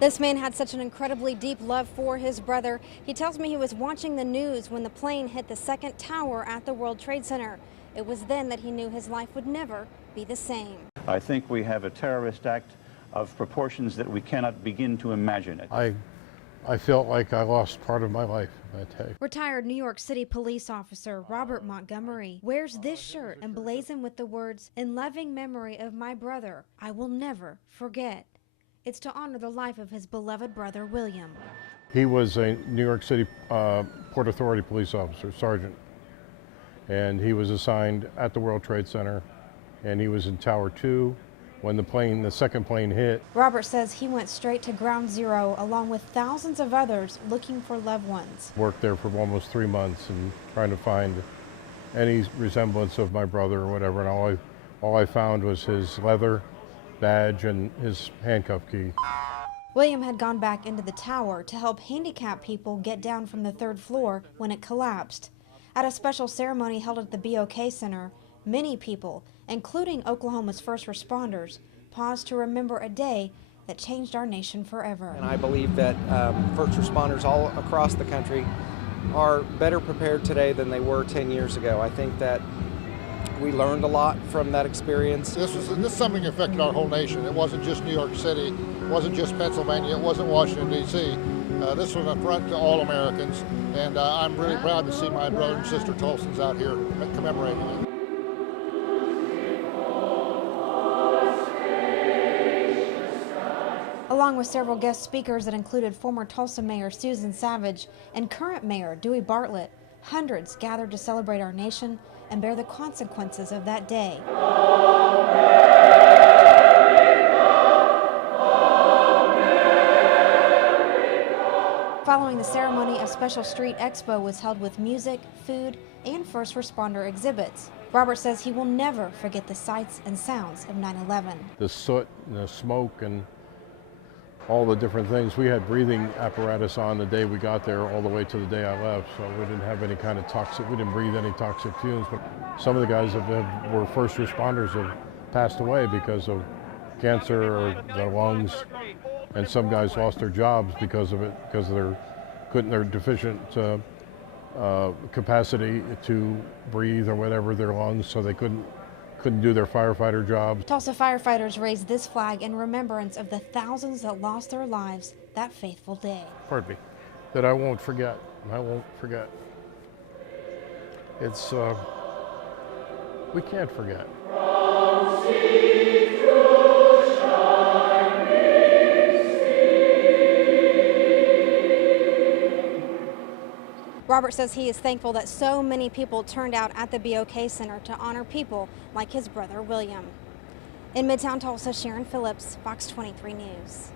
This man had such an incredibly deep love for his brother. He tells me he was watching the news when the plane hit the second tower at the World Trade Center. It was then that he knew his life would never be the same. I think we have a terrorist act of proportions that we cannot begin to imagine. I felt like I lost part of my life that day. Retired New York City police officer Robert Montgomery wears this shirt emblazoned with the words, "In loving memory of my brother, I will never forget." It's to honor the life of his beloved brother, William. He was a New York City Port Authority police officer, sergeant, and he was assigned at the World Trade Center, and he was in Tower 2 when the second plane hit. Robert says he went straight to ground zero along with thousands of others looking for loved ones. Worked there for almost 3 months and trying to find any resemblance of my brother or whatever, and all I found was his leather badge and his handcuff key. William had gone back into the tower to help handicapped people get down from the third floor when it collapsed. At a special ceremony held at the BOK Center, many people, including Oklahoma's first responders, paused to remember a day that changed our nation forever. And I believe that first responders all across the country are better prepared today than they were 10 years ago. I think that we learned a lot from that experience. This is something that affected our whole nation. It wasn't just New York City, it wasn't just Pennsylvania, it wasn't Washington, D.C. This was an affront to all Americans, and I'm really proud to see my brother and sister Tolsons out here commemorating it. Along with several guest speakers that included former Tulsa Mayor Susan Savage and current Mayor Dewey Bartlett, hundreds gathered to celebrate our nation and bear the consequences of that day. Following the ceremony, a special street expo was held with music, food, and first responder exhibits. Robert says he will never forget the sights and sounds of 9/11. The soot and the smoke and all the different things. We had breathing apparatus on the day we got there all the way to the day I left, so we didn't have any kind of we didn't breathe any toxic fumes. But some of the guys that were first responders have passed away because of cancer or their lungs, and some guys lost their jobs because of it, because they're deficient capacity to breathe or whatever, their lungs, so they couldn't do their firefighter jobs. Tulsa firefighters raised this flag in remembrance of the thousands that lost their lives that faithful day. Pardon me. That I won't forget. I won't forget. It's, we can't forget. Robert says he is thankful that so many people turned out at the BOK Center to honor people like his brother William. In Midtown Tulsa, Sharon Phillips, Fox 23 News.